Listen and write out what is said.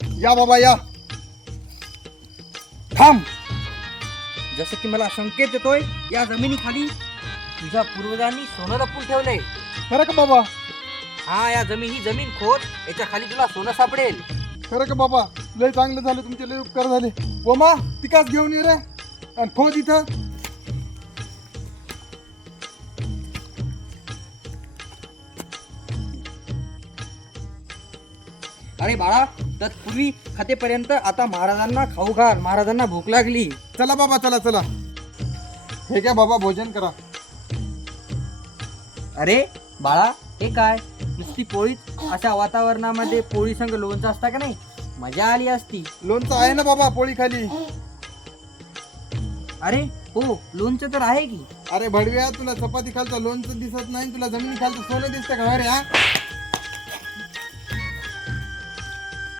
या बाबा या. थांब. जसं की मला संकेत येतोय या जमिनीखाली तुझ्या पूर्वजांनी सोनं लपून ठेवलंय. खरं का बाबा? हा, या ही जमीन खोद, याच्या खाली तुला सोनं सापडेल. खरं का बाबा? लय चांगलं झालं, तुमचे लय उपकार झाले. ओमा तिकाच घेऊन ये रे आणि खोद इथं. अरे बाळा, तत्पूर्वी खातेपर्यंत आता महाराजांना खाऊ घाल, महाराजांना भूक लागली. चला बाबा, चला चला. हे काय बाबा, भोजन करा. अरे बाळा, हे काय नुसती पोळीच? अशा वातावरणामध्ये पोळी संग लोणचं असता का नाही? मजा आली असती. लोणचं आहे ना बाबा पोळी खाली. अरे हो, लोणचं तर आहे की. अरे भडव्या, तुला चपाती खालचं लोणचं दिसत नाही, तुला जमिनी खालचं सोनं दिसतं का रे? हा